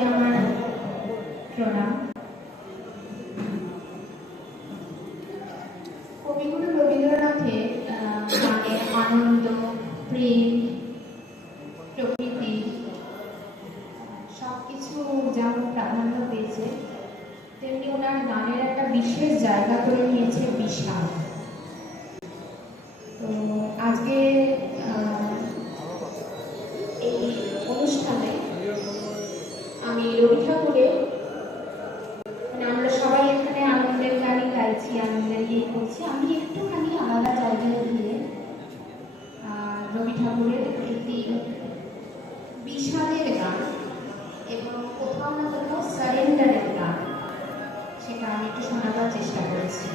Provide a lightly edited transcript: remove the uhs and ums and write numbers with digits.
সবাইকে আমার প্রণাম। কবিগুরু রবীন্দ্রনাথের গানে আনন্দ, প্রেম, প্রকৃতি সবকিছু যেমন প্রাধান্য পেয়েছে, তেমনি ওনার গানের একটা বিশেষ জায়গা করে নিয়েছে বিষাদ। তো আজকে এই অনুষ্ঠানে আমি রবি ঠাকুরের, মানে আমরা সবাই এখানে আনন্দের গানই গাইছি, আনন্দের ইয়ে করছি, আমি একটুখানি আলাদা জায়গায় গিয়ে রবি ঠাকুরের একটি বিষাদের গান এবং কোথাও না কোথাও সারেন্ডারের গান, সেটা আমি একটু শোনাবার চেষ্টা করেছি।